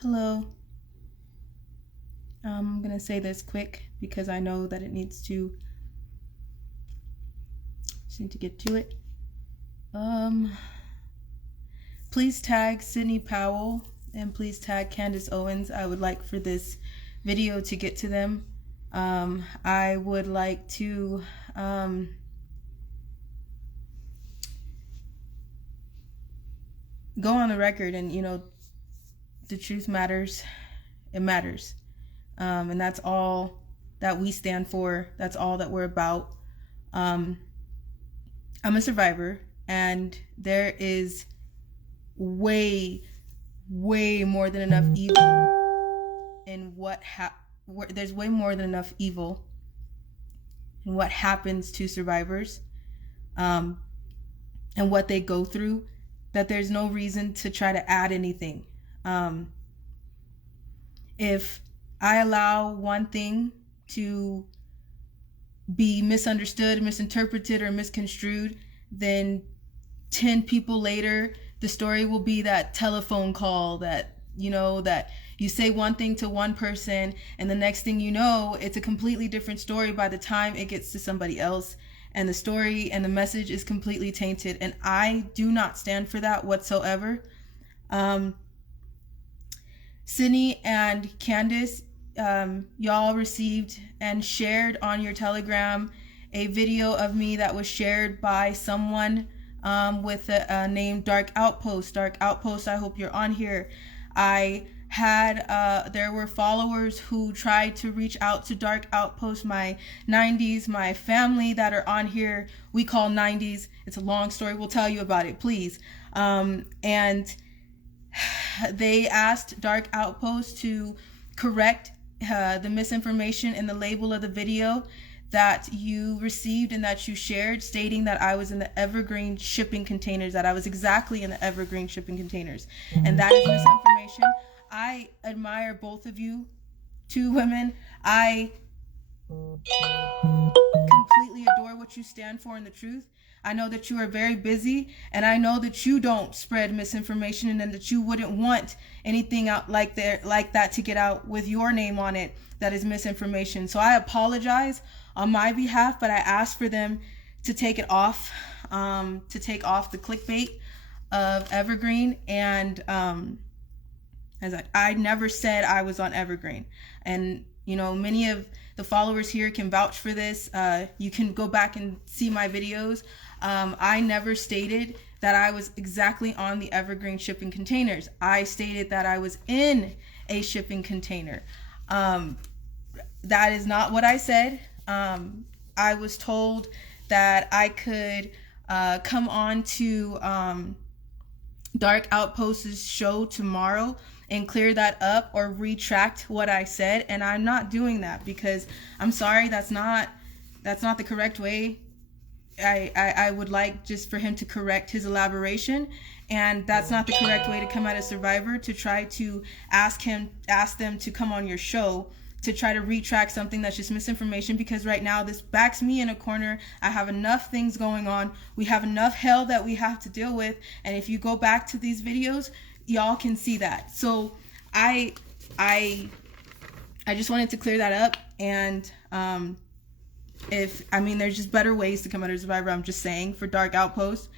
Hello. I'm gonna say this quick because I know that it needs to. Just need to get to it. Please tag Sydney Powell and please tag Candace Owens. I would like for this video to get to them. I would like to go on the record, and the truth matters. It matters. And that's all that we stand for. That's all that we're about. I'm a survivor, and there is way more than enough evil in there's way more than enough evil in what happens to survivors, and what they go through, that there's no reason to try to add anything. If I allow one thing to be misunderstood, misinterpreted, or misconstrued, then 10 people later, the story will be that telephone call that you say one thing to one person, and the next thing you know, it's a completely different story by the time it gets to somebody else, and the story and the message is completely tainted. And I do not stand for that whatsoever. Sydney and Candace, y'all received and shared on your Telegram a video of me that was shared by someone with a name Dark Outpost. Dark Outpost, I hope you're on here. I had there were followers who tried to reach out to Dark Outpost, my 90s, my family that are on here. We call 90s. It's a long story. We'll tell you about it, please. And they asked Dark Outpost to correct the misinformation in the label of the video that you received and that you shared, stating that I was in the Evergreen shipping containers, that I was exactly in the Evergreen shipping containers. And that is misinformation. I admire both of you, two women. I completely adore what you stand for in the truth. I know that you are very busy, and I know that you don't spread misinformation, and that you wouldn't want anything out like that to get out with your name on it that is misinformation. So I apologize on my behalf, but I asked for them to take it off, to take off the clickbait of Evergreen. And as I never said I was on Evergreen, and many of the followers here can vouch for this. You can go back and see my videos. I never stated that I was exactly on the Evergreen shipping containers. I stated that I was in a shipping container. That is not what I said. I was told that I could come on to Dark Outpost's show tomorrow and clear that up or retract what I said, and I'm not doing that because I'm sorry, that's not the correct way. I would like just for him to correct his elaboration, and that's not the correct way to come at a survivor, to try to ask them to come on your show to try to retract something that's just misinformation, because right now this backs me in a corner. I have enough things going on. We have enough hell that we have to deal with, and if you go back to these videos, y'all can see that. So I just wanted to clear that up. And there's just better ways to come at a survivor, I'm just saying, for Dark Outpost,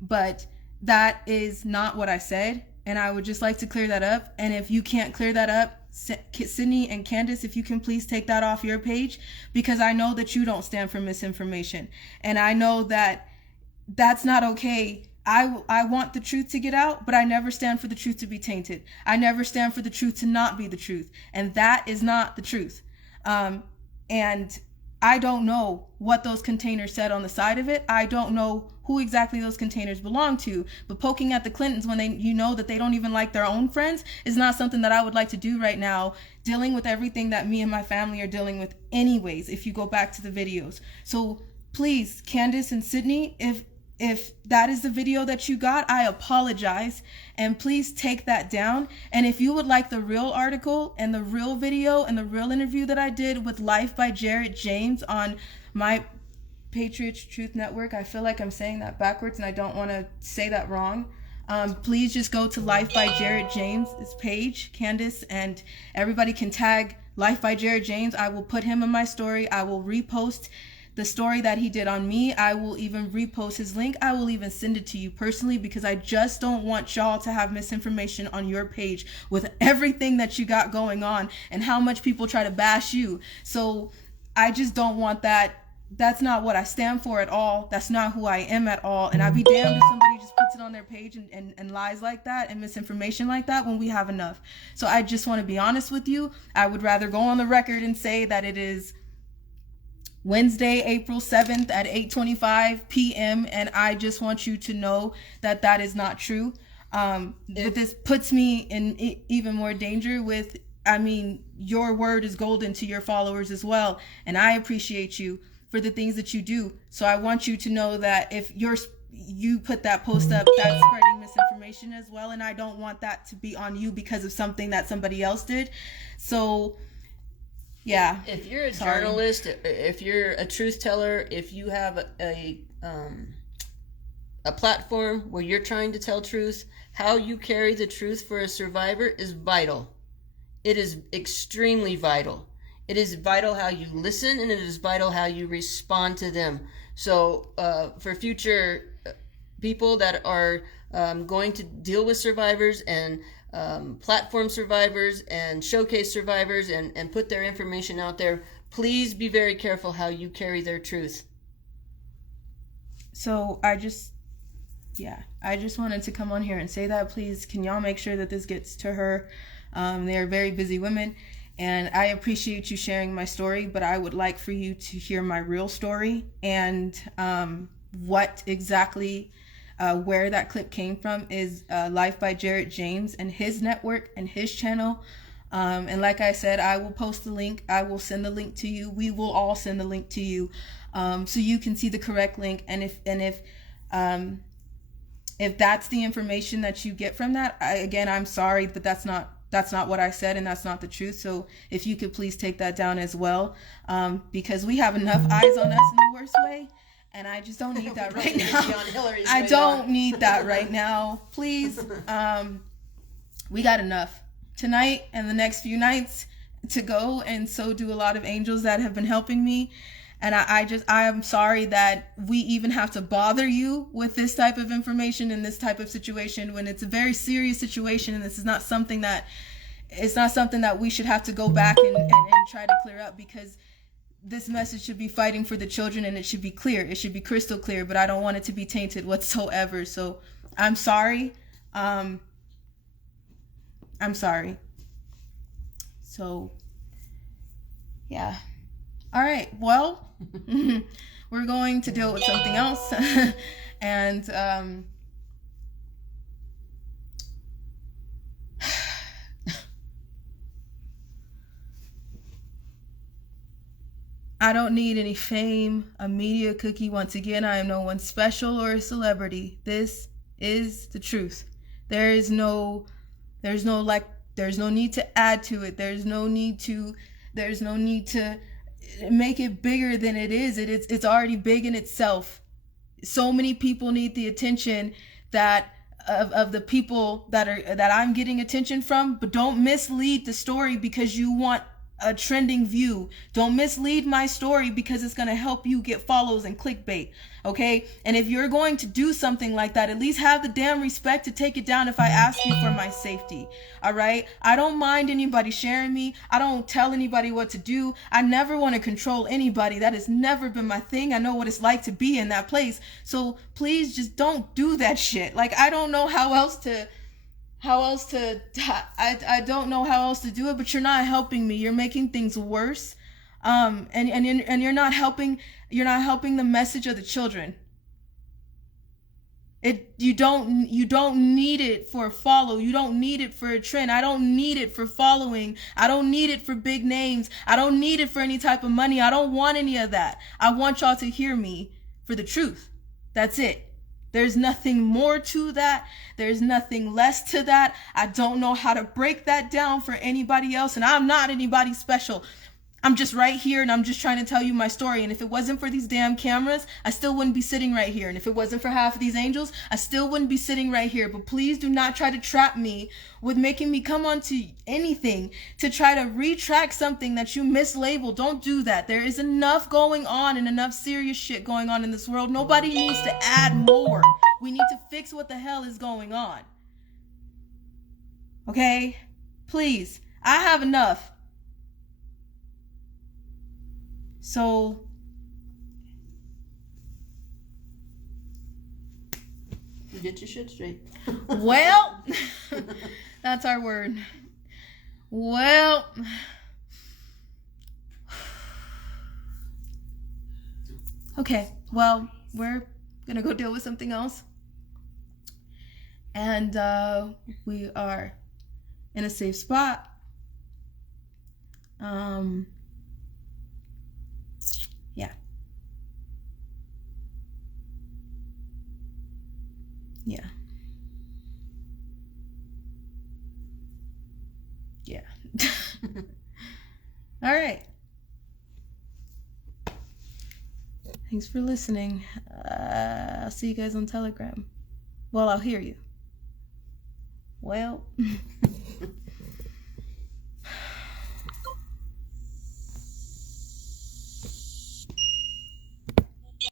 but that is not what I said, and I would just like to clear that up. And if you can't clear that up, Sydney and Candace, if you can please take that off your page, because I know that you don't stand for misinformation, and I know that that's not okay. I want the truth to get out, but I never stand for the truth to be tainted. I never stand for the truth to not be the truth, and that is not the truth. And I don't know what those containers said on the side of it. I don't know who exactly those containers belong to, but poking at the Clintons when that they don't even like their own friends is not something that I would like to do right now, dealing with everything that me and my family are dealing with anyways, if you go back to the videos. So please, Candace and Sydney, if that is the video that you got, I apologize, and please take that down. And if you would like the real article and the real video and the real interview that I did with Life by Jared James on my Patriots Truth Network. I feel like I'm saying that backwards, and I don't want to say that wrong. Please just go to Life by Jared James' page, Candace, and everybody can tag Life by Jared James. I will put him in my story. I will repost the story that he did on me. I will even repost his link. I will even send it to you personally, because I just don't want y'all to have misinformation on your page with everything that you got going on and how much people try to bash you. So I just don't want that. That's not what I stand for at all. That's not who I am at all. And I'd be damned if somebody just puts it on their page and lies like that and misinformation like that when we have enough. So I just want to be honest with you. I would rather go on the record and say that it is Wednesday, April 7th at 8:25 p.m. And I just want you to know that that is not true. But this puts me in even more danger with, I mean, your word is golden to your followers as well. And I appreciate you for the things that you do. So I want you to know that if you put that post up, that's spreading misinformation as well. And I don't want that to be on you because of something that somebody else did. So yeah. If you're a journalist, if you're a truth teller, if you have a platform where you're trying to tell truth, how you carry the truth for a survivor is vital. It is extremely vital. It is vital how you listen, and it is vital how you respond to them. So for future people that are going to deal with survivors and platform survivors and showcase survivors and put their information out there, please be very careful how you carry their truth. So I just wanted to come on here and say that. Please, can y'all make sure that this gets to her? They are very busy women, and I appreciate you sharing my story, but I would like for you to hear my real story and what exactly where that clip came from is Life by Jared James and his network and his channel. And like I said, I will post the link. I will send the link to you. We will all send the link to you, so you can see the correct link. And if that's the information that you get from that, I'm sorry, but that's not what I said, and that's not the truth. So if you could please take that down as well, because we have enough eyes on us in the worst way. And I just don't need that right now. I don't need that right now. Please. We got enough tonight and the next few nights to go. And so do a lot of angels that have been helping me. And I am sorry that we even have to bother you with this type of information in this type of situation when it's a very serious situation. And this is not something that we should have to go back and try to clear up, because this message should be fighting for the children, and it should be clear. It should be crystal clear, but I don't want it to be tainted whatsoever. So I'm sorry. I'm sorry. So yeah. All right. Well, we're going to deal with something else. And I don't need any fame, a media cookie. Once again, I am no one special or a celebrity. This is the truth. There's no need to add to it. There's no need to make it bigger than it is. It's already big in itself. So many people need the attention that of the people that I'm getting attention from, but don't mislead the story because you want a trending view. Don't mislead my story because it's going to help you get follows and clickbait. Okay. And if you're going to do something like that, at least have the damn respect to take it down if I ask you for my safety. All right. I don't mind anybody sharing me. I don't tell anybody what to do. I never want to control anybody. That has never been my thing. I know what it's like to be in that place. So please just don't do that shit. Like, I don't know how else to I don't know how else to do it, but you're not helping me. You're making things worse. And you're not helping the message of the children. You don't need it for a follow. You don't need it for a trend. I don't need it for following. I don't need it for big names. I don't need it for any type of money. I don't want any of that. I want y'all to hear me for the truth. That's it. There's nothing more to that. There's nothing less to that. I don't know how to break that down for anybody else, and I'm not anybody special. I'm just right here and I'm just trying to tell you my story. And if it wasn't for these damn cameras, I still wouldn't be sitting right here. And if it wasn't for half of these angels, I still wouldn't be sitting right here. But please do not try to trap me with making me come onto anything to try to retract something that you mislabeled. Don't do that. There is enough going on and enough serious shit going on in this world. Nobody needs to add more. We need to fix what the hell is going on. Okay? Please. I have enough. So, you get your shit straight. Well, that's our word. Well, okay, well, we're going to go deal with something else. And we are in a safe spot. Yeah. Yeah. Yeah. All right. Thanks for listening. I'll see you guys on Telegram. Well, I'll hear you. Well.